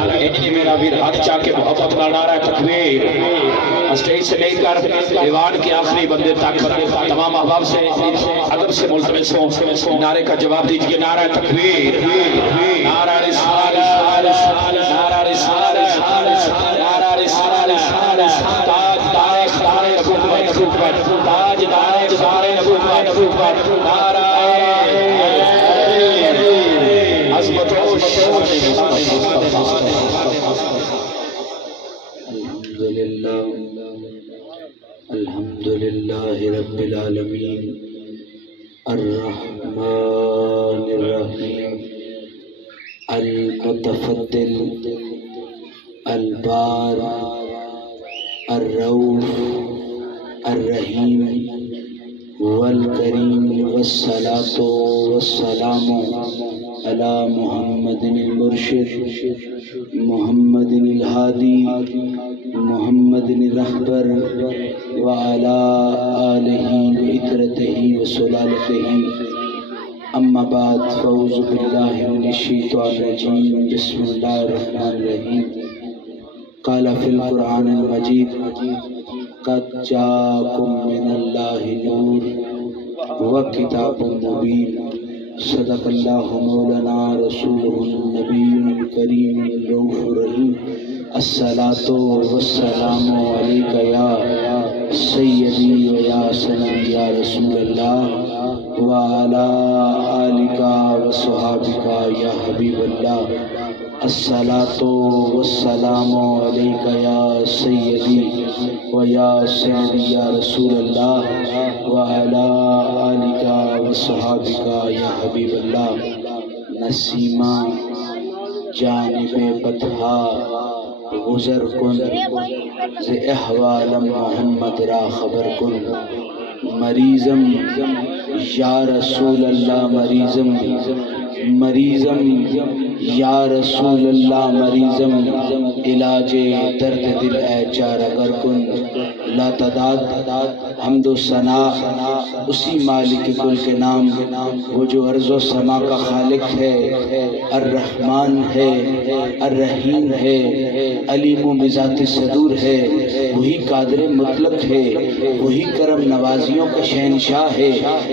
انہیں میرا ویر ہاتھ چاہ کے محبت کا نعرہ تکبیر اسٹیج سے لے کر ایوان کے آخری بندے تک تمام احباب سے ادب سے ملتمس ہوں نعرے کا جواب دیجئے نعرہ تکبیر نعرہ رسالت نعرہ رسالت نعرہ رسالت تاج دار نبوت تاج دار نبوت نعرہ عظمت و شان الحمد لله رب العالمين الرحمن الرحيم المتفضل البار الرؤوف الرحيم والكريم والصلاة والسلام على محمد المرشد محمد الهادي محمد الرهبر وعلى آله وإترته وسلالته أما بعد فأعوذ بالله من الشيطان الرجيم بسم الله الرحمن الرحيم قال في القرآن المجيد قد جاءكم من الله نور وكتاب مبين صدق الله مولانا رسوله النبي الكريم الرؤوف الرحيم الصلاة والسلام عليك يا سيدي ويا سندي يا رسول الله وعلى آلك وصحابك يا حبيب الله الصلاة والسلام عليك يا سيدي ويا سندي يا رسول الله وعلى آلك وصحابك يا حبيب الله نسیمہ جانب بطحا گزر کن ز احوال محمد را خبر کن مریضم یا رسول اللہ مریضم مریضم یا رسول اللہ مریضم علاج درد دل اے چارہ کن لا تعداد حمد و ثنا اسی مالک کل کے نام وہ جو ارض و سما کا خالق ہے الرحمن ہے الرحیم ہے علیم و بذات صدور ہے وہی قادر مطلق ہے وہی کرم نوازیوں کا شہنشاہ ہے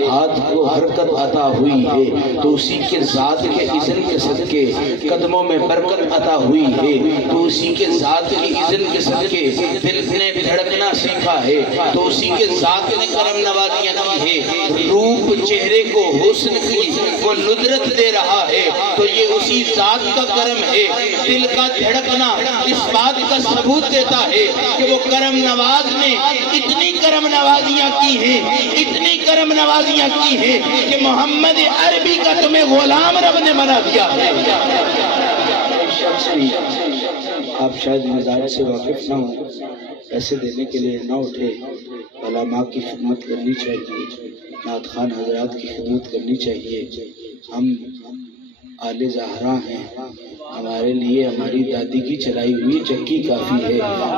ہاتھ کو حرکت عطا ہوئی ہے تو اسی کے ذات کے اذن کے صدقے قدموں میں برکت عطا ہوئی ہے تو اسی کے ذات کے اذن کے صدقے دل نے دھڑکنا سیکھا ہے تو اسی کے ذات نے کرم نوازیاں کی ہے روپ چہرے کو حسن کی وہ ندرت دے رہا ہے تو یہ اسی ذات کا کرم ہے دل کا دھڑکنا اس بات کا ثبوت دیتا ہے کہ وہ کرم نواز نے اتنی کرم نوازیاں کی ہیں اتنی کرم نوازیاں کی ہیں کہ محمد عربی کا تمہیں غلام رب نے بنا دیا ہے آپ شاید مزاج سے واقف نہ ہوں پیسے دینے کے لیے نہ اٹھے علماء کی خدمت کرنی چاہیے نعت خوان حضرات کی خدمت کرنی چاہیے ہم آل زہرا ہیں ہمارے لیے ہماری دادی کی چلائی ہوئی چکی کافی ہے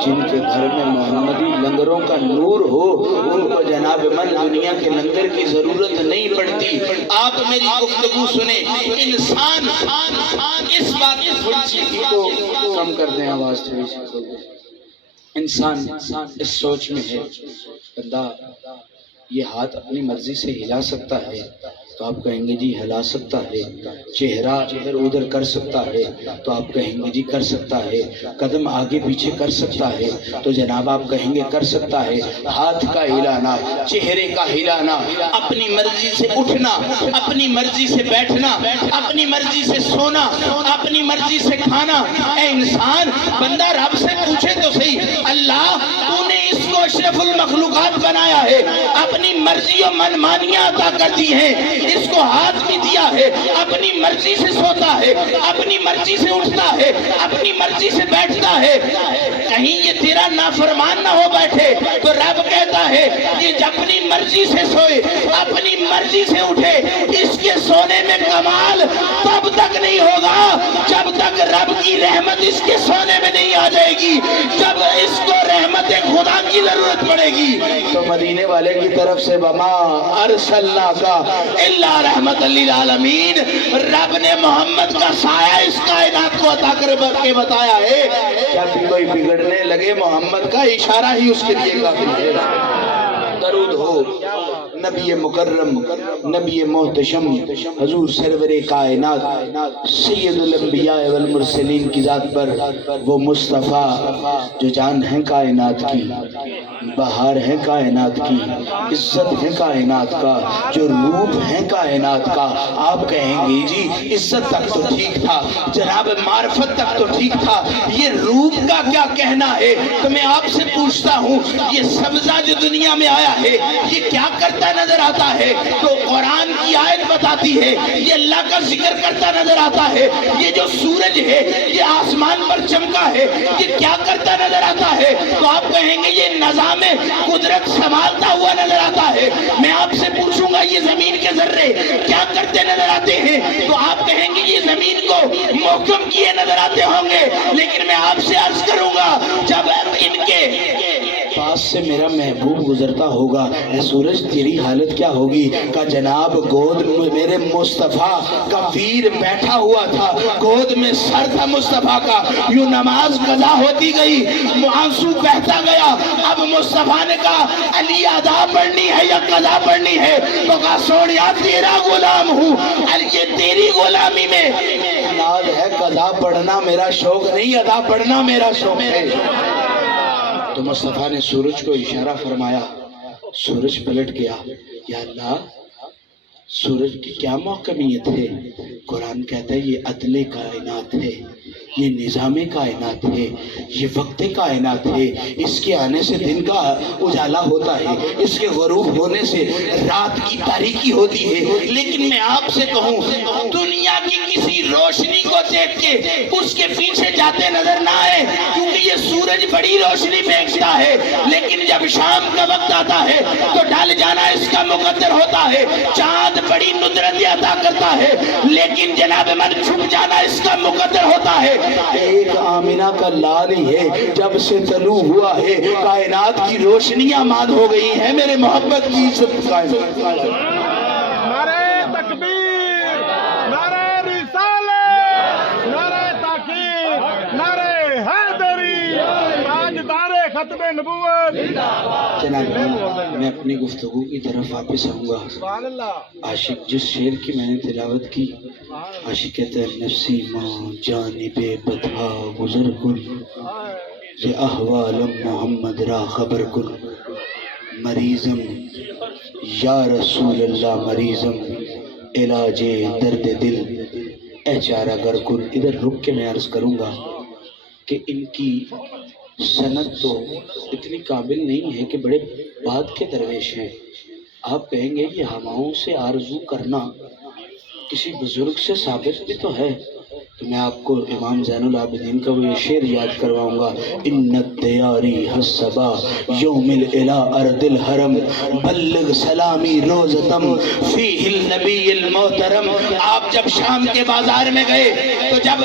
جن کے گھر میں محمدی لنگروں کا نور ہو ان کو جناب من دنیا کے لنگر کی ضرورت نہیں پڑتی آپ میری گفتگو سنیں انسان اس بات کو کم کر دیں آواز تھوڑی سی کھول دیں انسان اس سوچ میں ہے بندہ یہ ہاتھ اپنی مرضی سے ہلا سکتا ہے تو آپ کہیں گے جی ہلا سکتا ہے چہرہ ادھر ادھر کر سکتا ہے تو آپ کہیں گے جی کر سکتا ہے قدم آگے پیچھے کر سکتا ہے تو جناب آپ کہیں گے کر سکتا ہے ہاتھ کا ہلانا چہرے کا ہلانا اپنی مرضی سے اٹھنا اپنی مرضی سے بیٹھنا اپنی مرضی سے سونا اپنی مرضی سے کھانا اے انسان بندہ رب سے پوچھے تو صحیح اللہ تو نے اس کو اشرف المخلوقات بنایا ہے اپنی مرضی و منمانیاں عطا کر دی ہیں اس کو ہاتھ بھی دیا ہے اپنی مرضی سے سوتا ہے اپنی مرضی سے اٹھتا ہے اپنی مرضی سے بیٹھتا ہے کہیں یہ تیرا نافرمان نہ ہو بیٹھے تو رب کہتا ہے یہ اپنی مرضی سے سوئے اپنی مرضی سے اٹھے اس کے سونے میں کمال تب تک نہیں ہوگا جب تک رب کی رحمت اس کے سونے میں نہیں آ جائے گی جب اس کو رحمت خدا کی ضرورت ضرورت پڑے گی تو مدینے والے کی طرف سے وما ارسلنا کا اللہ رحمت للعالمین، رب نے محمد کا سایہ اس کائنات کو عطا کر کے بتایا ہے۔ جب بھی کوئی بگڑنے لگے محمد کا اشارہ ہی اس کے لیے کافی ہے۔ درود ہو نبی مکرم، نبی محتشم، حضور سرور کائنات سید الانبیاء والمرسلین کی ذات پر، وہ مصطفیٰ جو جان ہے کائنات کی، بہار ہے کائنات کی، عزت ہے کائنات کا، جو روپ ہے کائنات کا۔ آپ کہیں گے جی عزت تک تو ٹھیک تھا، جناب معرفت تک تو ٹھیک تھا، یہ روپ کا کیا کہنا ہے؟ تو میں آپ سے پوچھتا ہوں، یہ سبزہ جو دنیا میں آیا ہے یہ کیا کرتا نظر آتا ہے؟ تو قرآن کی آیت بتاتی ہے یہ اللہ کا ذکر کرتا نظر آتا ہے۔ یہ جو سورج ہے یہ آسمان پر چمکا ہے، یہ کیا کرتا نظر آتا ہے؟ تو آپ کہیں گے یہ نظام قدرت سنبھالتا ہوا نظر آتا ہے۔ میں آپ سے پوچھوں گا یہ زمین کے ذرے کیا کرتے نظر آتے ہیں؟ تو آپ کہیں گے یہ زمین کو محکم کیے نظر آتے ہوں گے۔ لیکن میں آپ سے عرض کروں گا جب ان کے پاس سے میرا محبوب گزرتا ہوگا، اے سورج تیری حالت کیا ہوگی؟ کہ جناب گود میں میرے مصطفیٰ کا ویر بیٹھا ہوا تھا، گود میں سر تھا مصطفیٰ کا، یوں نماز قضا ہوتی گئی، آنسو بہتا گیا۔ اب مصطفیٰ نے کہا علی ادا پڑھنی ہے یا قضا پڑھنی ہے؟ تو کہا سونیا تیرا غلام ہوں، علی یہ تیری غلامی میں ناز ہے، قضا پڑھنا میرا شوق نہیں، ادا پڑھنا میرا شوق ہے۔ تو مصطفیٰ نے سورج کو اشارہ فرمایا، سورج پلٹ گیا۔ یا اللہ سورج کی کیا محکمیت ہے؟ قرآن کہتا ہے یہ عدل کائنات ہے، یہ نظام کائنات ہے، یہ وقت کائنات ہے۔ اس کے آنے سے دن کا اجالا ہوتا ہے، اس کے غروب ہونے سے رات کی تاریکی ہوتی ہے۔ لیکن میں آپ سے کہوں دنیا کی کسی روشنی کو دیکھ کے اس کے پیچھے جاتے نظر نہ آئے، کیونکہ یہ سورج بڑی روشنی پھینکتا ہے، لیکن جب شام کا وقت آتا ہے تو ڈھل جانا اس کا مقدر ہوتا ہے۔ چاند بڑی ندرت عطا کرتا ہے، لیکن جناب من چھپ جانا اس کا مقدر ہوتا ہے۔ ایک آمنہ کا لال ہی ہے، جب سے طلوع ہوا ہے کائنات کی روشنیاں ماند ہو گئی ہیں میرے محبت کی عزت قائم۔ نعرہ تکبیر، نعرہ رسالت، نعرہ تحقیق، نعرہ حیدری، تاجدار ختم نبوت۔ جناب میں اپنی گفتگو کی طرف واپس آؤں گا۔ سبحان اللہ۔ عاشق جس شعر کی میں نے تلاوت کی، عاشق کہتا ہے نفسی ماں جانب بدھا گزر کن، یہ احوال محمد را خبر کن، مریضم یا رسول اللہ مریضم علاج درد دل اے چارہ گر کن۔ ادھر رک کے میں عرض کروں گا کہ ان کی سند تو اتنی قابل نہیں ہے کہ بڑے بعد کے درویش ہیں۔ آپ کہیں گے یہ ہواؤں سے آرزو کرنا کسی بزرگ سے ثابت بھی تو ہے، تو میں آپ کو امام زین العابدین کا وہ یہ شعر یاد کرواؤں گا، ان الدیاری حسبا یوم الالہ ارض الحرم بلغ سلامی روزتم فیہ النبی المحترم۔ آپ جب شام کے بازار میں گئے تو جب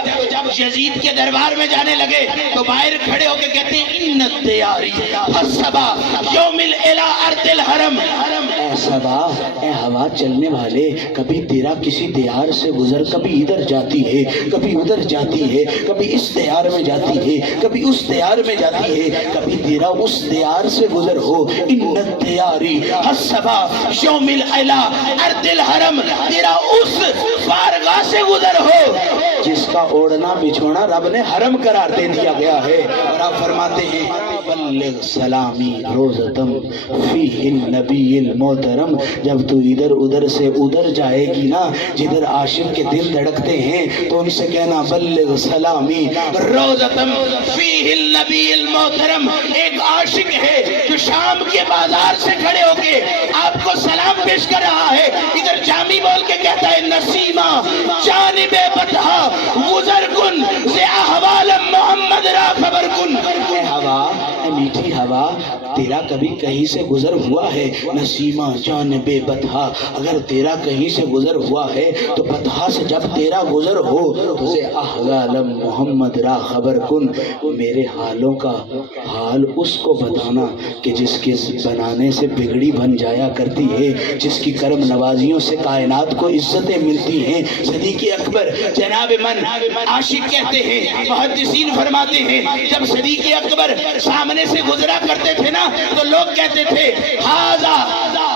یزید کے دربار میں جانے لگے تو باہر کھڑے ہو کے کہتے ہیں ان الدیاری حسبا یوم الالہ ارض الحرم۔ اے صبا، اے ہوا چلنے والے، کبھی تیرا کسی دیار سے گزر، کبھی ادھر جاتی ہے کبھی ادھر جاتی ہے، کبھی اس دیار میں جاتی ہے کبھی اس دیار میں جاتی ہے، کبھی تیرا اس دیار سے گزر ہو۔ ان الدیاری حسبا یوم الالہ ارض الحرم، تیرا اس بارگاہ سے گزر ہو جس کا اوڑھنا بچھونا رب نے حرم قرار دے دیا گیا ہے۔ اور آپ فرماتے ہیں بلغ سلامی روزتم فیہ النبی المحترم، جب تو ادھر ادھر سے ادھر جائے گی نا جدھر عاشق کے دل دھڑکتے ہیں تو ان سے کہنا بلغ سلامی روزتم فیہ النبی المحترم۔ ایک عاشق ہے جو شام کے بازار سے کھڑے ہو کے آپ کو سلام پیش کر رہا ہے، ادھر جامی بول کے کہتا ہے نسیمہ جانب بدھا گزر کن، سے احوال محمد را خبر کن۔ اے ہوا، اے میٹھی ہوا، تیرا کبھی کہیں سے گزر ہوا ہے نسیمہ جان بے بتہا، اگر تیرا کہیں سے گزر ہوا ہے تو بتہا سے جب تیرا گزر ہو تجھے احوالم محمد را خبر کن، میرے حالوں کا حال اس کو بتانا کہ جس کے بنانے سے بگڑی بن جایا کرتی ہے، جس کی کرم نوازیوں سے کائنات کو عزتیں ملتی ہیں۔ صدیق اکبر جناب من عاشق کہتے ہیں، محدثین فرماتے ہیں جب صدیق اکبر سامنے سے گزرا کرتے تھے نا تو لوگ کہتے تھے ہاذا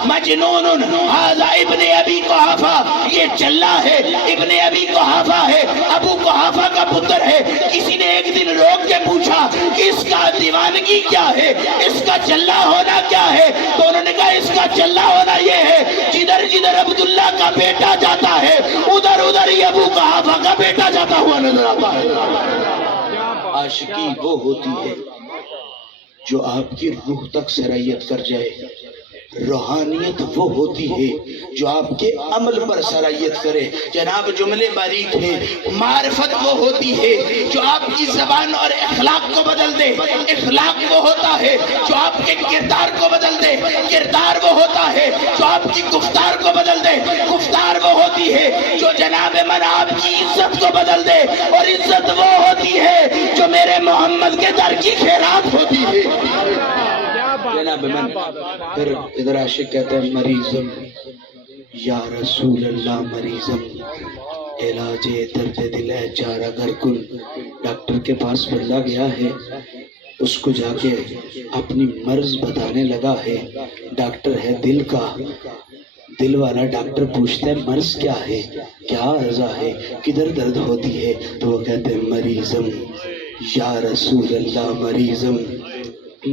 مجنون، ہاذا ابن ابی قحافہ، یہ چلا ہے، ابن ابی قحافہ ہے، ابو قحافہ کا پتر ہے۔ کسی نے ایک دن روک کے پوچھا کہ اس کا دیوانگی کیا ہے، اس کا چلا ہونا کیا ہے؟ تو انہوں نے کہا اس کا چلا ہونا یہ ہے جدھر جدھر عبداللہ کا بیٹا جاتا ہے ادھر ادھر یہ ابو قحافہ کا بیٹا جاتا ہوا نظر آتا ہے۔ عاشقی وہ ہوتی ہے جو آپ کی روح تک سرایت کر جائے، روحانیت وہ ہوتی ہے جو آپ کے عمل پر سرایت کرے۔ جناب جملے باریک ہیں، معرفت وہ ہوتی ہے جو آپ کی زبان اور اخلاق کو بدل دے، اخلاق وہ ہوتا ہے جو آپ کے کردار کو بدل دے، کردار وہ ہوتا ہے جو آپ کی گفتار کو بدل دے، گفتار وہ ہوتی ہے جو جناب من آپ کی عزت کو بدل دے، اور عزت وہ ہوتی ہے جو میرے محمد کے در کی خیرات ہوتی ہے۔ جناب من پھر ادھر عاشق کہتا ہے مریضم یا رسول اللہ مریضم، علاج درد دل ہے چارہ گھر کن۔ ڈاکٹر کے پاس بندہ گیا ہے، اس کو جا کے اپنی مرض بتانے لگا ہے، ڈاکٹر ہے دل کا، دل والا ڈاکٹر پوچھتا ہے مرض کیا ہے، کیا رضا ہے، کدھر درد ہوتی ہے؟ تو وہ کہتے ہیں مریضم یا رسول اللہ مریضم،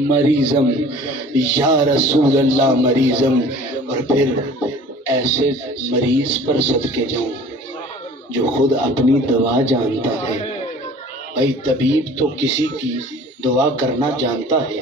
مریضم یا رسول اللہ مریضم۔ اور پھر ایسے مریض پر صدقے جاؤں جو خود اپنی دوا جانتا ہے۔ بھائی طبیب تو کسی کی دعا کرنا جانتا ہے،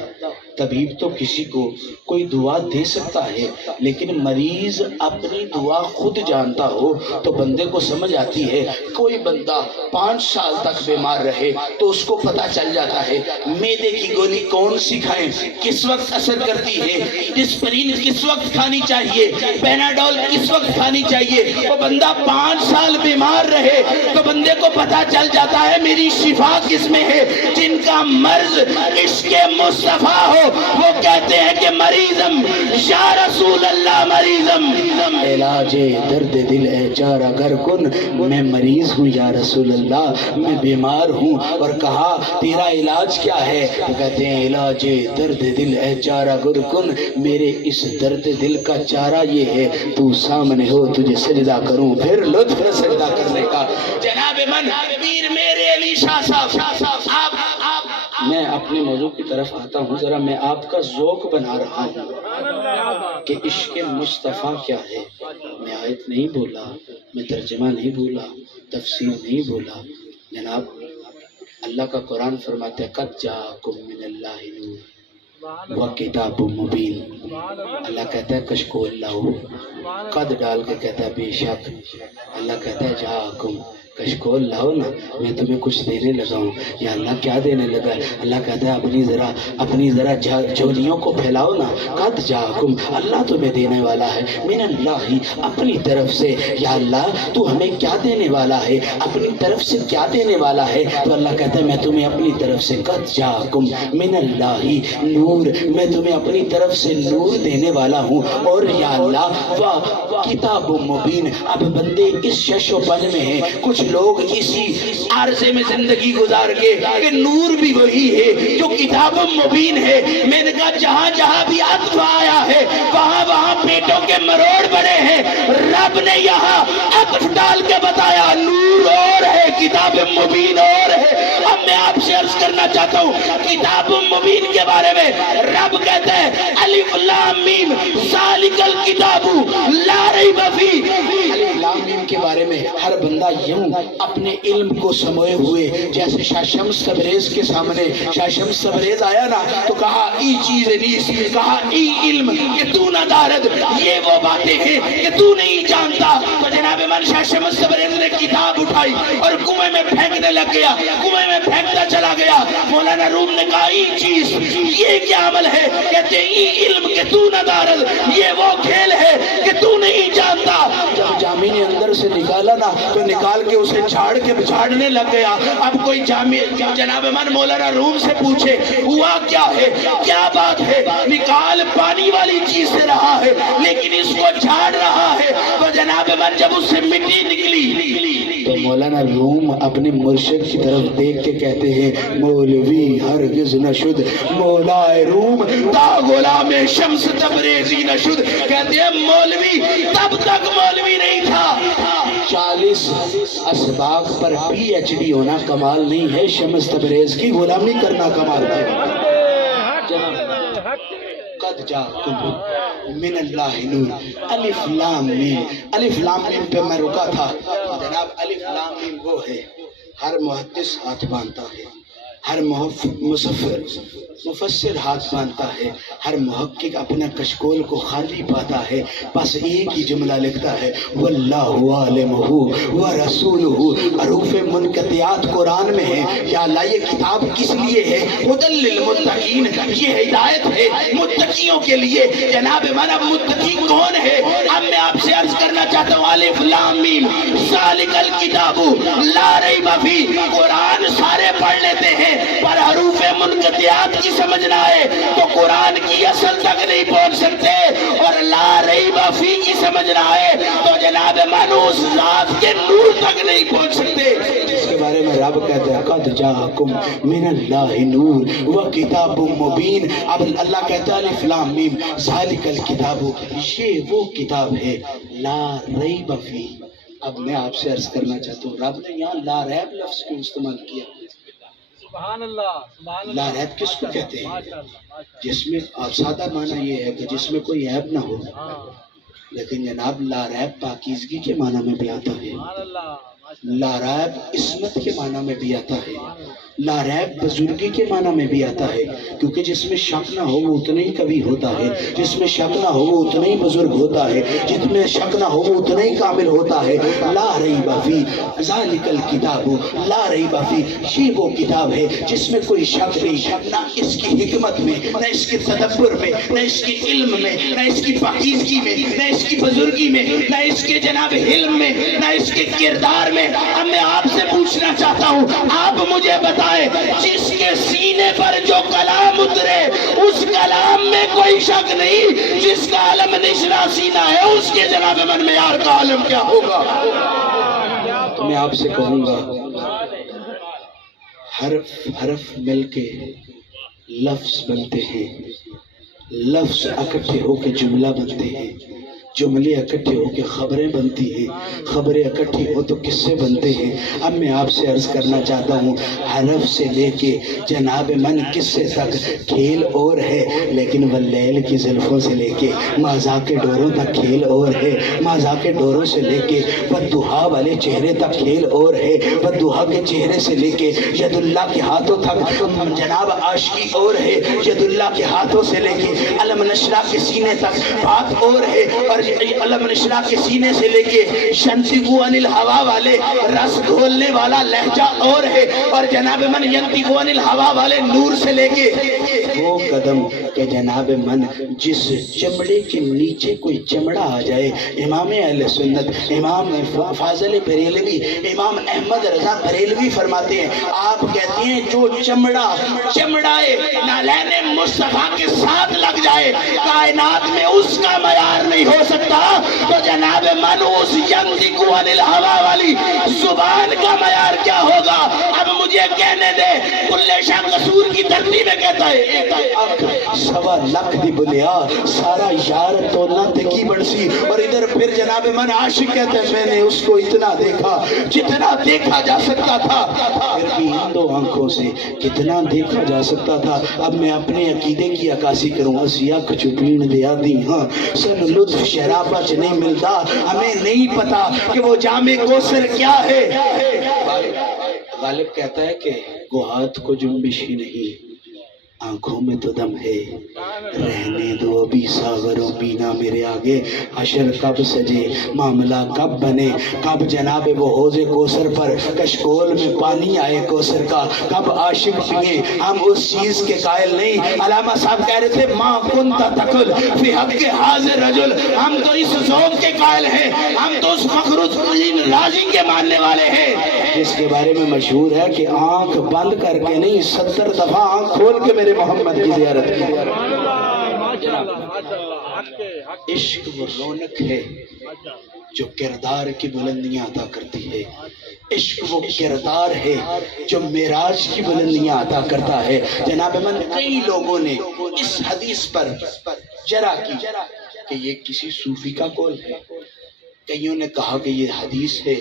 طبیب تو کسی کو کوئی دعا دے سکتا ہے، لیکن مریض اپنی دعا خود جانتا ہو تو بندے کو سمجھ آتی ہے۔ کوئی بندہ 5 سال تک بیمار رہے تو اس کو پتہ چل جاتا ہے معدے کی گولی کون سی کھائیں، کس وقت اثر کرتی ہے، ڈسپرین کس وقت کھانی چاہیے، پیناڈول کس وقت کھانی چاہیے۔ وہ بندہ 5 سال بیمار رہے تو بندے کو پتہ چل جاتا ہے میری شفا کس میں ہے۔ جن کا مرض عشق مصطفیٰ ہو وہ کہتے ہیں کہ مریضم یا رسول اللہ مریضم، علاج درد دل ہے چارہ گر کن، میں مریض ہوں یا رسول اللہ، میں بیمار ہوں۔ اور کہا تیرا علاج کیا ہے؟ تو کہتے ہیں علاج درد دل ہے چارہ گر کن، میرے اس درد دل کا چارہ یہ ہے تو سامنے ہو تجھے سجدہ کروں، پھر لطف سجدہ کرنے کا۔ جناب من پیر میرے علی شاہ صاحب، میں اپنے موضوع کی طرف آتا ہوں، ذرا میں آپ کا ذوق بنا رہا ہوں کہ عشق مصطفیٰ کیا ہے۔ میں آیت نہیں بولا، میں ترجمہ نہیں بولا، تفسیر نہیں بولا۔ جناب اللہ کا قرآن فرماتا ہے قد جاءکم من اللہ نور وکتاب مبین۔ اللہ کہتا ہے کشکول لاؤ، قد ڈال کے کہتا ہے بے شک۔ اللہ کہتا ہے جاءکم، کشکول لاؤ نا، میں تمہیں کچھ دینے لگا ہوں۔ یا اللہ کیا دینے لگا ہے؟ اللہ کہتا ہے اپنی ذرا جھولیوں کو پھیلاؤ نا۔ قد جاءکم، اللہ تمہیں دینے والا ہے، من اللہ، اپنی طرف سے۔ یا اللہ تو ہمیں کیا دینے والا ہے، اپنی طرف سے کیا دینے والا ہے؟ تو اللہ کہتا ہے میں تمہیں اپنی طرف سے قد جاءکم من اللہ نور، میں تمہیں اپنی طرف سے نور دینے والا ہوں۔ اور یا اللہ کتاب مبین، اب بندے اس شش و پن میں ہیں، کچھ لوگ اسی عرصے میں زندگی گزار کے کہ نور بھی وہی ہے جو کتاب مبین ہے۔ میں نے کہا جہاں جہاں بھی عطف آیا ہے وہاں وہاں پیٹوں کے مروڑ بڑے ہیں۔ رب نے یہاں عطف ڈال کے بتایا نور اور ہے، کتاب مبین اور ہے۔ اب میں آپ سے عرض کرنا چاہتا ہوں کتاب مبین کے بارے میں رب کہتا ہے الف لام میم ذالک الکتاب لا ریب فیہ۔ الف لام میم کے بارے میں ہر بندہ یوں اپنے علم کو سموئے ہوئے، جیسے شاہ شمس تبریز کے سامنے شاہ شمس تبریز آیا نا تو کہا ای چیز نیس، کہا ای علم کہ تو نہ دارد، یہ وہ باتیں ہیں کہ تو نہیں جانتا۔ تو جناب من شاہ شمس تبریز نے کتاب اٹھائی اور کنویں میں پھینکنے لگ گیا، کنویں میں پھینکتا چلا گیا۔ مولانا روم نے کہا ای چیز یہ کیا عمل ہے؟ کہتے ہیں ای علم کہ تو نہ دارد، یہ وہ کھیل ہے کہ تو نہیں جانتا۔ جب جامی نے اندر سے نکالا نا تو نکال کے اسے جھاڑنے لگ گیا۔ اب کوئی جامی جناب من مولانا روم سے پوچھے ہوا کیا ہے، کیا بات ہے؟ نکال پانی والی چیز سے رہا ہے لیکن اس کو جھاڑ رہا ہے۔ تو جناب من جب اس سے مٹی نکلی تو مولانا روم اپنے مرشد کی طرف دیکھ کے کہتے ہیں مولوی ہرگز نہ شد مولا روم تا غلام شمس تبریزی نہ شد۔ کہتے ہیں مولوی تب تک مولوی نہیں تھا۔ 40 اسباق پر پی ایچ ڈی ہونا کمال نہیں ہے، شمس تبریز کی غلامی کرنا کمال ہے۔ قد جاءکم من اللہ نور، الف لام میم، الف لام میم پہ میں رکا تھا۔ جناب الف لام میم وہ ہے ہر محدث ہاتھ باندھتا ہے، ہر مفسر ہاتھ باندھتا ہے، ہر محقق اپنا کشکول کو خالی پاتا ہے، بس ایک ہی جملہ لکھتا ہے واللہ عالمہ ورسولہ۔ حروف منقطعات قرآن میں ہے۔ یا اللہ یہ کتاب کس لیے ہے؟ ہدی للمتقین، یہ ہدایت ہے متقیوں کے لیے۔ جناب من اب متقی کون ہے؟ اب میں آپ سے عرض کرنا چاہتا ہوں الف لام میم ذالک الکتاب لا ریب فیہ۔ قرآن سارے پڑھ لیتے ہیں پر حروف منقطعات کی سمجھنا ہے تو قرآن کی اصل تک نہیں پہنچ سکتے، اور لا ریب فیہ کی سمجھنا ہے تو جناب من اس ذات کے نور تک نہیں پہنچ سکتے جس کے بارے میں رب کہتے ہیں قد جاءکم من اللہ نور وکتاب مبین۔ اب اللہ کہتا ہے الف لام میم ذالک الکتاب، یہ وہ کتاب ہے لا ریب فیہ۔ اب میں آپ سے عرض کرنا چاہتا ہوں رب نے یہاں لا ریب لفظ کیوں استعمال کیا؟ سبحان اللہ، لا ریب کس کو کہتے ہیں؟ جس میں سادہ معنی یہ ہے کہ جس میں کوئی عیب نہ ہو، لیکن جناب لا ریب پاکیزگی کے معنی میں بھی آتا ہے، لا ریب عصمت کے معنی میں بھی آتا ہے، لا ریب بزرگی کے معنی میں بھی آتا ہے، کیونکہ جس میں شک نہ ہو وہ اتنا ہی کبھی ہوتا ہے، جس میں شک نہ ہو وہ اتنا ہی بزرگ ہوتا ہے، جس میں شک نہ ہو وہ اتنا ہی کامل ہوتا ہے۔ لا ریب فیہ ذالک الکتاب لا ریب فیہ، یہ وہ کتاب ہے جس میں کوئی شک نہیں، نہ اس کی حکمت میں، نہ اس کے تدبر میں، نہ اس کے علم میں، نہ اس کی پاکیزگی میں، نہ اس کی بزرگی میں، نہ اس کے جناب علم میں، نہ اس کے کردار میں۔ اب میں آپ سے پوچھنا چاہتا ہوں آپ مجھے بتائیں جس کے سینے پر جو کلام اترے اس کلام میں کوئی شک نہیں، جس کا علم نشرہ سینہ ہے اس کے جناب من معیار کا علم کیا ہوگا؟ میں آپ سے کہوں گا حرف مل کے لفظ بنتے ہیں، لفظ اکٹھے ہو کے جملہ بنتے ہیں، جملے اکٹھے ہو کے خبریں بنتی ہیں، خبریں اکٹھی ہو تو قصے بنتے ہیں۔ اب میں آپ سے عرض کرنا چاہتا ہوں حرف سے لے کے جناب من قصے تک کھیل اور ہے، لیکن واللیل کی زلفوں سے لے کے مازا کے ڈوروں تک کھیل اور ہے، مازا کے ڈوروں سے لے کے بددہا والے چہرے تک کھیل اور ہے، بددہا کے چہرے سے لے کے ید اللہ کے ہاتھوں تک جناب عاشقی اور ہے، ید اللہ کے ہاتھوں سے لے کے علم نشرہ کے سینے تک بات اور ہے، اور علم نشرہ کے سینے سے لے کے شنتگو عن الہوا والے رس گھولنے والا لہجہ اور ہے، اور جناب من ینتگو عن الہوا والے نور سے لے کے وہ قدم کہ جناب من جس چمڑے کے نیچے کوئی چمڑا آ جائے۔ امام اہل سنت امام فاضل بریلوی امام احمد رضا بریلوی فرماتے ہیں، آپ کہتے ہیں جو چمڑائے نالین مصطفیٰ کے ساتھ لگ جائے کائنات میں اس کا معیار نہیں ہو سکتا، تو جناب من اس ینطقو عن الہوا والی زبان کا معیار کیا ہوگا؟ اب مجھے کہنے دے کلے شاہ قصور کی دھرتی میں کہتا ہے سوا لکھ دی بلیا سارا یار تو نہ تکی بڑسی، اور ادھر پھر جناب من عاشق کہتا ہے میں نے اس کو اتنا دیکھا جتنا دیکھا جا سکتا تھا، پھر بھی ان دو آنکھوں سے کتنا دیکھا جا سکتا تھا، اب میں اپنے عقیدے کی عکاسی کروں. اسیا کچھ پین دیا دی ہاں سن لطف شرابہ چ نہیں ملتا، ہمیں نہیں پتا کہ وہ جام کوثر کیا ہے. غالب کہتا ہے کہ گوہات کو جنبش ہی نہیں، آنکھوں میں تو دم ہے، رہنے دو ابھی ساغر و مینا میرے آگے. حشر کب سجے، معاملہ کب بنے، کب جناب وہ حوض کوثر پر کشکول میں پانی آئے کوثر کا، کب عاشق پیئے، ہم اس چیز کے قائل نہیں. علامہ صاحب کہہ رہے تھے ماں کنت تقل فی حق حاضر رجل، ہم تو اس ذوق کے قائل ہیں، ہم تو اس فخر الدین رازی کے ماننے والے ہیں جس کے بارے میں مشہور ہے کہ آنکھ بند کر کے نہیں 70 دفعہ آنکھ کھول کے میرے محمد کی زیارت کی. عشق وہ رونق ہے جو کردار کی بلندیاں عطا کرتی ہے، عشق وہ کردار ہے جو معراج کی بلندیاں عطا کرتا ہے. جناب من کئی لوگوں نے اس حدیث پر جرا کی کہ یہ کسی صوفی کا قول ہے، کئیوں نے کہا کہ یہ حدیث ہے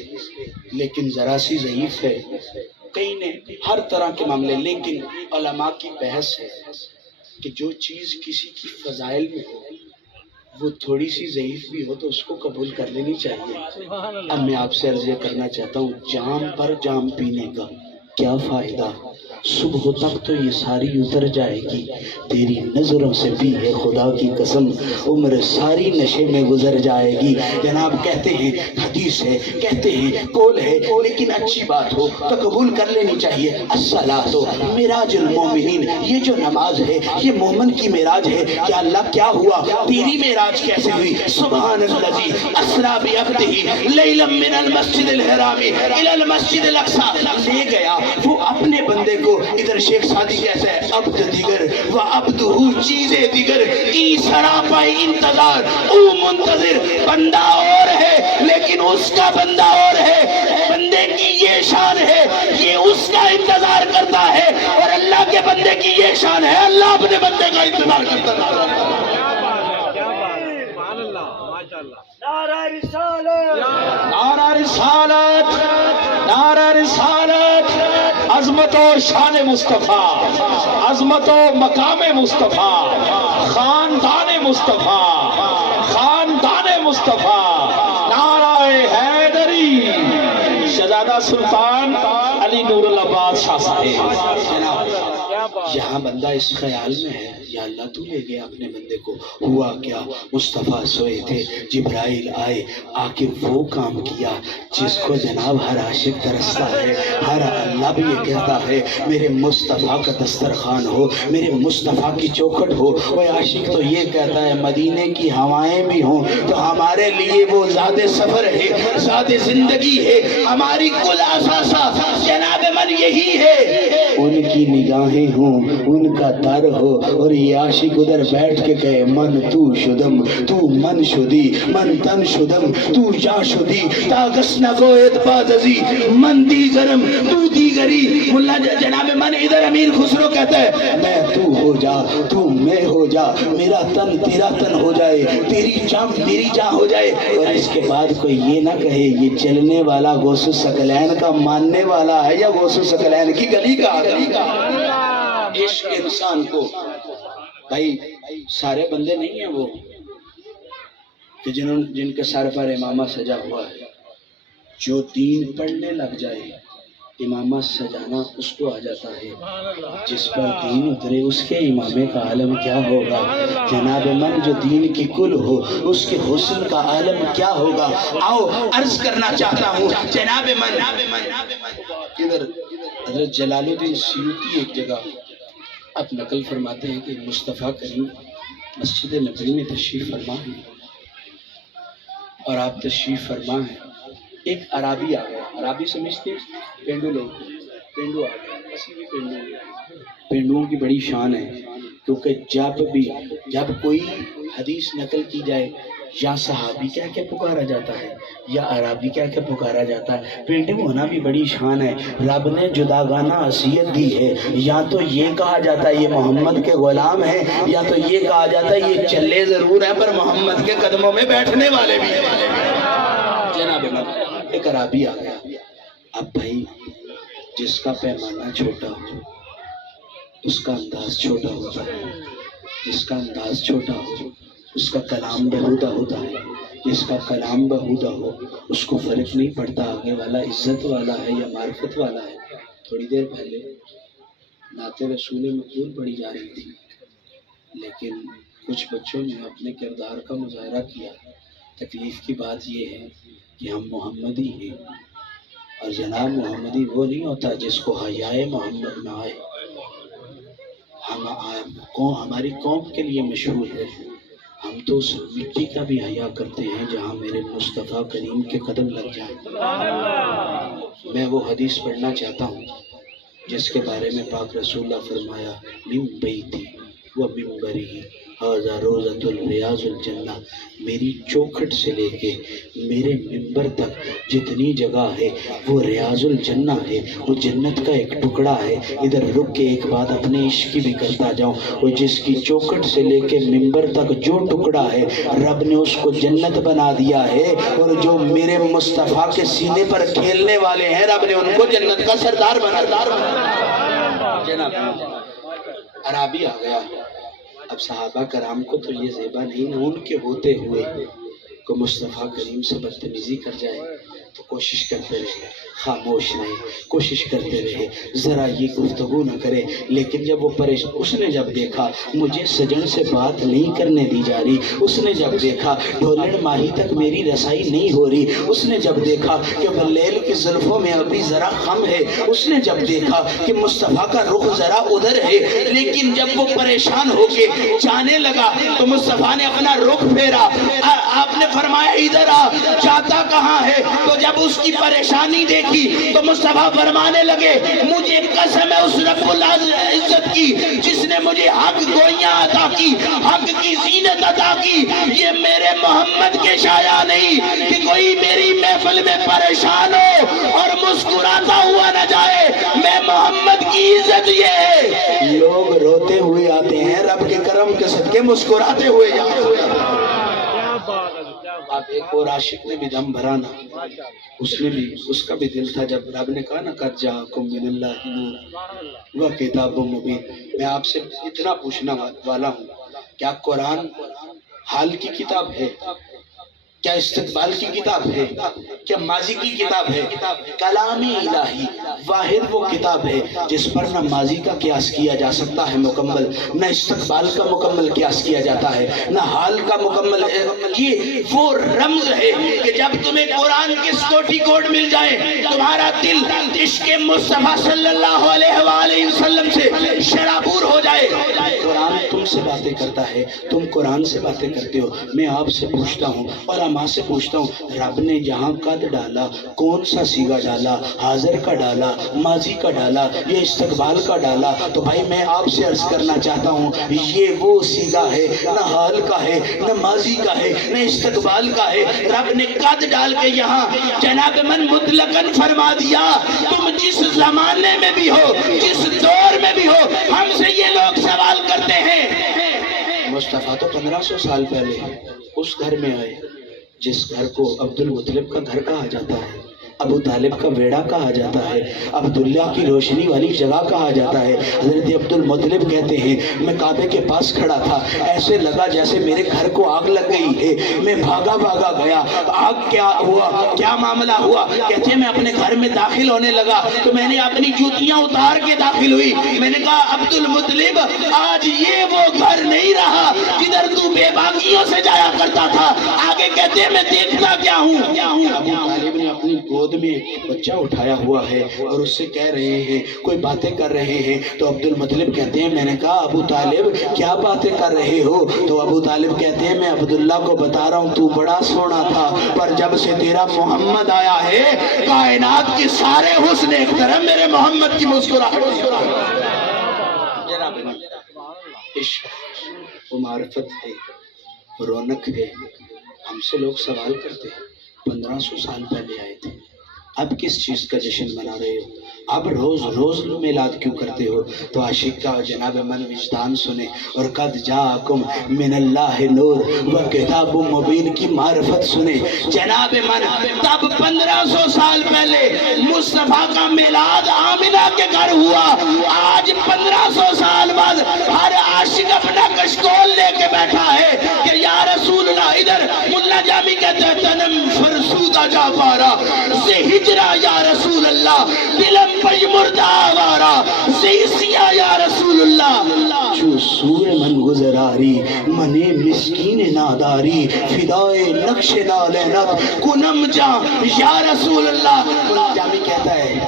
لیکن ذرا سی ضعیف ہے، کئی نے ہر طرح کے معاملے. لیکن علماء کی بحث ہے کہ جو چیز کسی کی فضائل میں ہو وہ تھوڑی سی ضعیف بھی ہو تو اس کو قبول کر لینی چاہیے. اب میں آپ سے عرض کرنا چاہتا ہوں، جام پر جام پینے کا کیا فائدہ، صبح تک تو یہ ساری اتر جائے گی، تیری نظروں سے بھی ہے خدا کی قسم عمر ساری نشے میں گزر جائے گی. جناب کہتے ہیں حدیث ہے، کہتے ہیں قول ہے، لیکن اچھی بات ہو تو قبول کر لینی چاہیے. الصلاۃ معراج المومنین، یہ جو نماز ہے یہ مومن کی معراج ہے. یا اللہ کیا ہوا، تیری معراج کیسے ہوئی؟ سبحان الذی اسریٰ بعبدہ لیلا من المسجد الحرام الی المسجد الاقصی، لے گیا وہ اپنے بندے کو. ادھر شیخ سعدی کہتا ہے عبد دیگر و عبدہ چیزیں دیگر، ای سراپا انتظار او منتظر. بندہ اور ہے لیکن اس کا بندہ اور ہے، بندے کی یہ شان ہے یہ اس کا انتظار کرتا ہے، اور اللہ کے بندے کی یہ شان ہے اللہ اپنے بندے کا انتظار کرتا ہے. نعرہ رسالت، نعرہ رسالت، نعرہ رسالت. عظمت و شان مصطفیٰ، عظمت و مقام مصطفیٰ، خاندان مصطفیٰ، خاندان مصطفیٰ. نعرہ حیدری، شہزادہ سلطان علی نور العباد شاہ صاحب. یہاں بندہ اس خیال میں ہے یا اللہ تو لے گیا اپنے بندے کو. ہوا کیا، مصطفیٰ سوئے تھے، جبرائیل آئے، آ کے وہ کام کیا جس کو جناب ہر عاشق ترستا ہے. ہر اللہ بھی یہ کہتا ہے میرے مصطفیٰ کا دسترخوان ہو، میرے مصطفیٰ کی چوکھٹ ہو. وہ عاشق تو یہ کہتا ہے مدینے کی ہوائیں بھی ہوں تو ہمارے لیے وہ زاد سفر ہے، زاد زندگی ہے، ہماری کل اثاثہ جناب من یہی ہے. ان کی نگاہیں ہوں، ان کا در ہو، اور یہ عاشق ادھر بیٹھ کے کہے من تو شدم تو من شدی، من تن شدم تو جا شدی، تاگس نہ گویت باززی من دیگرم تو دیگری. ملا جناب من ادھر امیر خسرو کہتا ہے میں تو ہو جا تو میں ہو جا، میرا تن تیرا تن ہو جائے، تیری جان میری جان ہو جائے. اور اس کے بعد کوئی یہ نہ کہے یہ چلنے والا غوث ثقلین کا ماننے والا ہے یا غوث ثقلین کی گلی کا. عشق انسان کو، بھائی سارے بندے نہیں ہیں وہ کہ جن کے سر پر امامہ سجا ہوا ہے. جو دین پڑھنے لگ جائے امامہ سجانا اس کو آ جاتا ہے، جس پر دین اترے اس کے امامے کا عالم کیا ہوگا. جناب من جو دین کی کل ہو اس کے حسن کا عالم کیا ہوگا. آؤ عرض کرنا چاہتا ہوں جناب من ادھر حضرت جلال الدین سیوطی ایک جگہ آپ نقل فرماتے ہیں کہ مصطفیٰ کریم مسجد نبوی میں تشریف فرما ہے اور آپ تشریف فرما ہے. ایک عرابی آ گیا، عرابی سمجھتے ہیں پینڈو لوگ، پینڈو آ گیا، اسی بھی پینڈوؤں کی بڑی شان ہے کیونکہ جب کوئی حدیث نقل کی جائے یا صحابی کیا کیا پکارا جاتا ہے یا عرابی کیا کیا پکارا جاتا ہے. پینڈو ہونا بھی بڑی شان ہے. رب نے جداگانہ حیثیت دی ہے، یا تو یہ کہا جاتا ہے یہ محمد کے غلام ہیں، یا تو یہ کہا جاتا ہے یہ چلے ضرور ہیں پر محمد کے قدموں میں بیٹھنے والے بھی ہیں. جناب ایک عرابی آ گیا. اب بھائی جس کا پیمانہ چھوٹا ہو اس کا انداز چھوٹا ہوتا ہے، جس کا انداز چھوٹا ہو اس کا کلام بہودہ ہوتا ہے، جس کا کلام بہودہ ہو اس کو فرق نہیں پڑتا آگے والا عزت والا ہے یا معرفت والا ہے۔ تھوڑی دیر پہلے نعت رسول مقبول پڑھی جا رہی تھی، لیکن کچھ بچوں نے اپنے کردار کا مظاہرہ کیا۔ تکلیف کی بات یہ ہے کہ ہم محمدی ہیں، اور جناب محمدی وہ نہیں ہوتا جس کو حیائے محمد نہ آئے۔ ہماری قوم کے لیے مشہور ہے، ہم تو اس مٹی کا بھی حیا کرتے ہیں جہاں میرے مصطفیٰ کریم کے قدم لگ جائیں۔ میں وہ حدیث پڑھنا چاہتا ہوں جس کے بارے میں پاک رسول اللہ فرمایا، من بیتی و منبری ھذا روضۃ الریاض الجنہ، میری چوکھٹ سے لے کے میرے منبر تک جتنی جگہ ہے وہ ریاض الجنہ ہے، وہ جنت کا ایک ٹکڑا ہے۔ ادھر رک کے ایک بات اپنے عشق کی بھی کرتا جاؤں، وہ جس کی چوکھٹ سے لے کے منبر تک جو ٹکڑا ہے رب نے اس کو جنت بنا دیا ہے، اور جو میرے مصطفیٰ کے سینے پر کھیلنے والے ہیں رب نے ان کو جنت کا سردار بنا دیا۔ جناب عربی آ گیا۔ اب صحابہ کرام کو تو یہ زیبا نہیں، ان کے ہوتے ہوئے کو مصطفیٰ کریم سے بدتمیزی کر جائے تو کوشش کرتے رہے، خاموش رہے، کوشش کرتے رہے، ذرا یہ گفتگو نہ کرے۔ لیکن جب وہ اس نے جب دیکھا مجھے سجن سے بات نہیں کرنے دی جا رہی، اس نے جب دیکھا ڈھولڑ ماہی تک میری رسائی نہیں ہو رہی، اس نے جب دیکھا کہ بلیل کی زلفوں میں ابھی ذرا خم ہے، اس نے جب دیکھا کہ مصطفیٰ کا رخ ذرا ادھر ہے، لیکن جب وہ پریشان ہو کے جانے لگا تو مصطفیٰ نے اپنا رخ پھیرا۔ آپ نے فرمایا ادھر آ، جاتا کہاں ہے؟ تو جب اس کی پریشانی دیکھی تو مصطفیٰ فرمانے لگے، مجھے قسم ہے اس رب العزت کی جس نے مجھے حق گوئیاں عطا کی، حق کی زینت عطا کی، یہ میرے محمد کے شایا نہیں کہ کوئی میری محفل میں پریشان ہو اور مسکراتا ہوا نہ جائے۔ میں محمد کی عزت یہ ہے، لوگ روتے ہوئے آتے ہیں، رب کے کرم کے صدقے مسکراتے ہوئے جاتے ہیں۔ آپ ایک اور عاشق نے بھی دم بھرا نا، اس کا بھی دل تھا جب رب نے کہا نا قد جاءکم من اللہ نور و کتاب مبین۔ میں آپ سے اتنا پوچھنا والا ہوں، کیا قرآن حال کی کتاب ہے؟ کیا استقبال کی کتاب ہے؟ کیا ماضی کی کتاب ہے؟ کلام الہی واحد وہ کتاب ہے جس پر نہ ماضی کا قیاس کیا جا سکتا ہے مکمل، نہ استقبال کا مکمل قیاس کیا جاتا ہے، نہ حال کا مکمل۔ یہ وہ رمز ہے کہ جب تمہیں قرآن کے سکوٹی کوڈ مل جائے تمہارا دل عشق مصطفیٰ صلی اللہ علیہ وآلہ وسلم سے شرابور ہو جائے۔ قرآن تم سے باتیں کرتا ہے، تم قرآن سے باتیں کرتے ہو۔ میں آپ سے پوچھتا ہوں اور ماں سے پوچھتا ہوں، رب نے جہاں قد ڈالا کون سا سیگا ڈالا؟ حاضر کا ڈالا، ماضی کا ڈالا، یہ استقبال کا ڈالا؟ تو بھائی میں آپ سے عرض کرنا چاہتا ہوں، یہ وہ سیگا ہے، نہ حال کا ہے، نہ ماضی کا ہے، نہ استقبال کا ہے۔ رب نے قد ڈال کے یہاں جناب من مطلقاً فرما دیا، تم جس زمانے میں بھی ہو، جس دور میں بھی ہو، ہم سے یہ لوگ سوال کرتے ہیں۔ مصطفیٰ تو 1500 سال پہلے اس گھر میں آئے جس گھر کو عبد المطلب کا گھر کہا جاتا ہے، ابو طالب کا ویڑا کہا جاتا ہے، عبداللہ کی روشنی والی جگہ کہا جاتا ہے۔ حضرت عبد المطلب کہتے ہیں میں کعبے کے پاس کھڑا تھا، ایسے لگا جیسے میرے گھر کو آگ لگ گئی ہے، میں بھاگا گیا، آگ کیا ہوا، کیا معاملہ ہوا؟ کہتے ہیں میں اپنے گھر میں داخل ہونے لگا تو میں نے اپنی جوتیاں اتار کے داخل ہوئی، میں نے کہا عبد المطلب آج یہ وہ گھر نہیں رہا جدھر تو بے باکیوں سے جایا کرتا تھا۔ آگے کہتے ہیں میں دیکھتا کیا ہوں، ابو طالب نے اپنی گود میں بچہ اٹھایا ہوا ہے اور اس سے کہہ رہے ہیں، کوئی باتیں کر رہے ہیں۔ تو عبد المطلب کہتے ہیں میں نے کہا ابو طالب کیا باتیں کر رہے ہو؟ تو ابو طالب کہتے ہیں میں عبداللہ کو بتا رہا ہوں تو بڑا سونا تھا، پر جب سے تیرا محمد آیا ہے کائنات کے سارے حسن ایک طرح میرے محمد کی مسکراہٹ۔ عشق وہ معرفت ہے، رونق ہے۔ ہم سے لوگ سوال کرتے ہیں 1500 سال پہلے آئے تھے، اب کس چیز کا جشن منا رہے ہو؟ اب روز روز میلاد کیوں کرتے ہو؟ تو عاشق کا جناب من وجدان سنے اور قد جاءکم من اللہ نور و کتاب مبین کی معرفت سنے۔ جناب من تب 1500 سال پہلے مصطفیٰ کا میلاد آمنہ کے گھر ہوا، آج 1500 سال مشغول لے کے بیٹھا ہے کہ یا رسول اللہ ادھر ملا جامی کہتے ہیں تنم فرسودہ جا پارا سے ہجرہ یا رسول اللہ دلم پج مردہ آوارا سے اسیا یا رسول اللہ جو سوئے من گزراری منے مسکین ناداری فدائے نقش نالینت کنم جا یا رسول اللہ ملا جامی کہتا ہے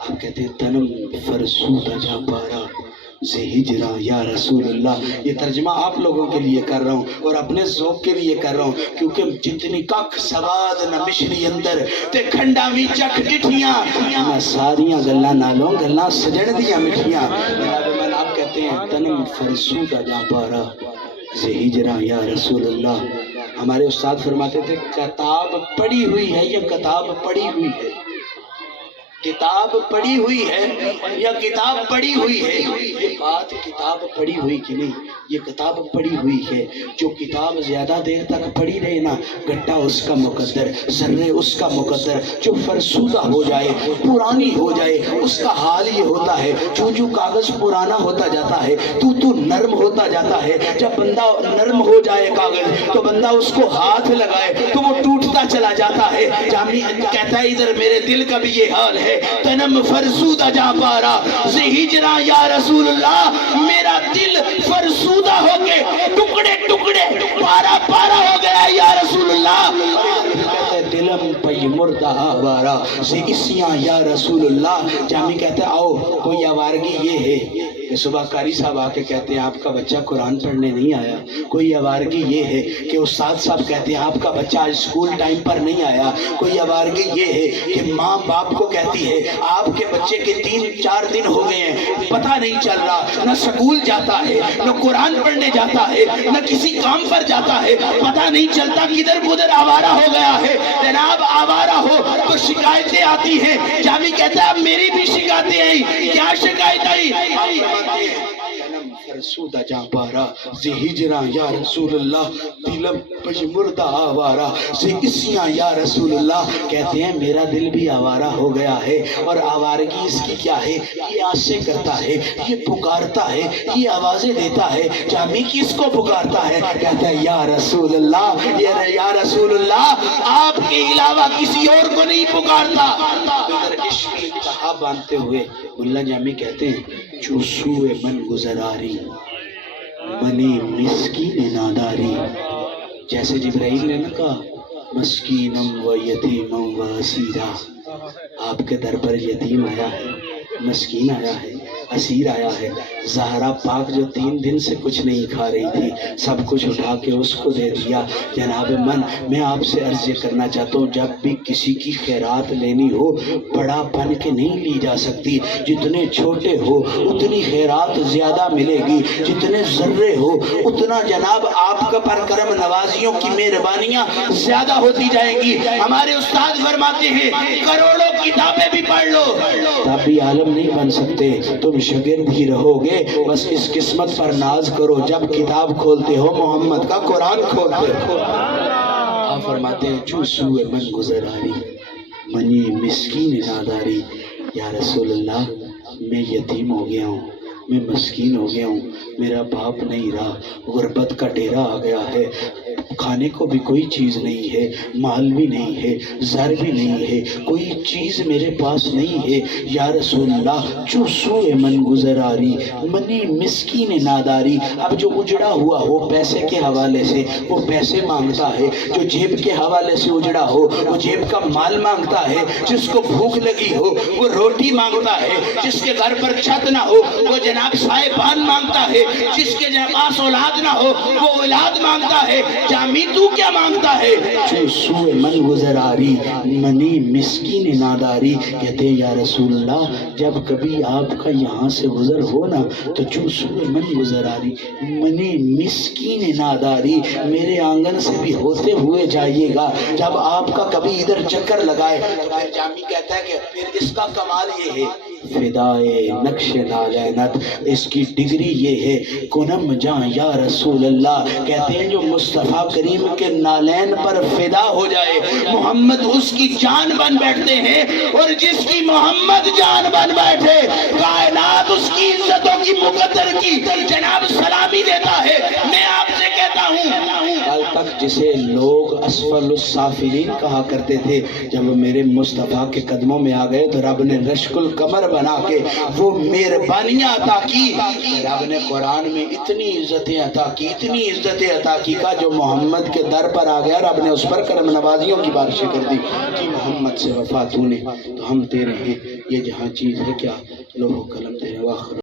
آپ کہتے ہیں تنم فرسودہ جا پارا سے ہجرہ یا رسول اللہ. یہ ترجمہ آپ لوگوں کے لیے کر رہا ہوں اور اپنے ذوق کے لیے کر رہا ہوں کیونکہ جتنی کک سواد نہ مشری اندر تے کھنڈا وی چک ڈٹھیاں میں ساریاں گلاں نالوں گلاں سجن دیاں مٹھیاں. جناب من آپ کہتے ہیں تنم فرسودہ جا پارا سے ہجرہ یا رسول اللہ. ہمارے استاد فرماتے تھے کتاب پڑھی ہوئی ہے یا کتاب پڑھی ہوئی ہے؟ کتاب پڑھی ہوئی ہے یا کتاب پڑھی ہوئی ہے؟ یہ بات کتاب پڑھی ہوئی کی نہیں، یہ کتاب پڑھی ہوئی ہے. جو کتاب زیادہ دیر تک پڑھی رہے نا گٹا اس کا مقدر، ذرے اس کا مقدر. جو فرسودہ ہو جائے پرانی ہو جائے اس کا حال یہ ہوتا ہے جو جو کاغذ پرانا ہوتا جاتا ہے تو نرم ہوتا جاتا ہے. جب بندہ نرم ہو جائے کاغذ تو بندہ اس کو ہاتھ لگائے تو وہ ٹوٹتا چلا جاتا ہے. جامی کہتا ہے ادھر میرے دل کا بھی یہ حال ہے تنم فرسودہ جا پارا سے ہجرہ یا رسول اللہ. میرا دل فرسودہ ہو کے ٹکڑے ٹکڑے پارا پارا ہو گیا یا رسول اللہ. دلم پی مردہ آوارا سے اسیاں یا رسول اللہ. جامی کہتے ہیں آؤ کوئی آوارگی یہ ہے کہ صبح قاری صاحب آ کے کہتے ہیں آپ کا بچہ قرآن پڑھنے نہیں آیا. کوئی آوارگی یہ ہے کہ استاد صاحب کہتے ہیں آپ کا بچہ آج اسکول ٹائم پر نہیں آیا. کوئی آوارگی یہ ہے کہ ماں باپ کو کہتی ہے آپ کے بچے کے 3-4 دن ہو گئے ہیں پتہ نہیں چل رہا، نہ سکول جاتا ہے نہ قرآن پڑھنے جاتا ہے نہ کسی کام پر جاتا ہے، پتہ نہیں چلتا کدھر بدھر آوارہ ہو گیا ہے. جناب آوارہ ہو تو شکایتیں آتی ہیں. جامی کہتا ہے اب میری بھی شکایتیں آئی. کیا شکایت آئی؟ فرسودہ جا پارا سے ہجرہ یا رسول اللہ دلم پج مردہ آوارہ سے اسیاں یا رسول اللہ. کہتے ہیں میرا دل بھی آوارہ ہو گیا ہے اور آوارگی اس کی کیا ہے؟ یہ آسے کرتا ہے، یہ پکارتا ہے، یہ آوازیں دیتا ہے. جامی کس کو پکارتا ہے؟ کہتا ہے یا رسول اللہ، یا رسول اللہ آپ کے علاوہ کسی اور کو نہیں پکارتا. ادھر عشق انتہا باندھتے ہوئے ملا جامی کہتے ہیں جو سوئے من گزراری منی مسکین ناداری. جیسے جبرائیل نے نہ کہا مسکینم و یتیمم و اسیرا، آپ کے در پر یتیم آیا ہے، مسکین آیا ہے، اسیر آیا ہے. زہرا پاک جو 3 دن سے کچھ نہیں کھا رہی تھی سب کچھ اٹھا کے اس کو دے دیا. جناب من میں آپ سے عرض یہ کرنا چاہتا ہوں جب بھی کسی کی خیرات لینی ہو بڑا بن کے نہیں لی جا سکتی. جتنے چھوٹے ہو اتنی خیرات زیادہ ملے گی، جتنے ذرے ہو اتنا جناب آپ کا پر کرم نوازیوں کی مہربانیاں زیادہ ہوتی جائیں گی. ہمارے استاد فرماتے ہیں کروڑوں کتابیں بھی پڑھ لو تب بھی عالم نہیں بن سکتے، تم شاگرد ہی رہو گے. بس اس قسمت پر ناز کرو جب کتاب کھولتے ہو محمد کا قرآن کھولتے ہو. آپ فرماتے ہیں جو سوئے من گزراری منی مسکین ناداری. یا رسول اللہ میں یتیم ہو گیا ہوں، میں مسکین ہو گیا ہوں، میرا باپ نہیں رہا، غربت کا ڈیرا آ گیا ہے، کھانے کو بھی کوئی چیز نہیں ہے، مال بھی نہیں ہے، زر بھی نہیں ہے، کوئی چیز میرے پاس نہیں ہے. یا رسول اللہ جو سوئے من گزراری منی مسکین ناداری. اب جو اجڑا ہوا ہو پیسے کے حوالے سے وہ پیسے مانگتا ہے، جو جیب کے حوالے سے اجڑا ہو وہ جیب کا مال مانگتا ہے، جس کو بھوک لگی ہو وہ روٹی مانگتا ہے، جس کے گھر پر چھت نہ ہو وہ جناب سائے بان مانگتا ہے، جس کے پاس اولاد نہ ہو وہ اولاد مانگتا ہے. جامی تو کیا مانگتا ہے؟ جو سوئے من گزراری منی مسکین ناداری. کہتے ہیں یا رسول اللہ جب کبھی آپ کا یہاں سے گزر ہو نا تو جو سوئے من گزراری منی مسکین ناداری میرے آنگن سے بھی ہوتے ہوئے جائیے گا. جب آپ کا کبھی ادھر چکر لگائے جامی کہتا ہے کہ پھر اس کا کمال یہ ہے فدائے نقش نالینت، اس کی ڈگری یہ ہے کنم جان یا رسول اللہ، کہتے ہیں جو مصطفیٰ کریم کے نالین پر فدا ہو جائے محمد اس کی جان بن بیٹھتے ہیں، اور جس کی محمد جان بن بیٹھے کائنات اس کی عزتوں کی مقدر کی جناب سلامی دیتا ہے۔ میں آپ سے کہتا ہوں کل تک جسے لوگ اسفل السافلین کہا کرتے تھے، جب میرے مصطفیٰ کے قدموں میں آ گئے تو رب نے رشک القمر بنا کے وہ مہربانیاں عطا کی، رب نے قرآن میں اتنی عزتیں عطا کی، اتنی عزتیں عطا کی کا جو محمد کے در پر آ گیا رب نے اس پر کرم نوازیوں کی بارشیں کر دی کہ محمد سے وفا تو نے، تو ہم تیرے ہیں، یہ جہاں چیز ہے کیا لوح و قلم تیرے واخر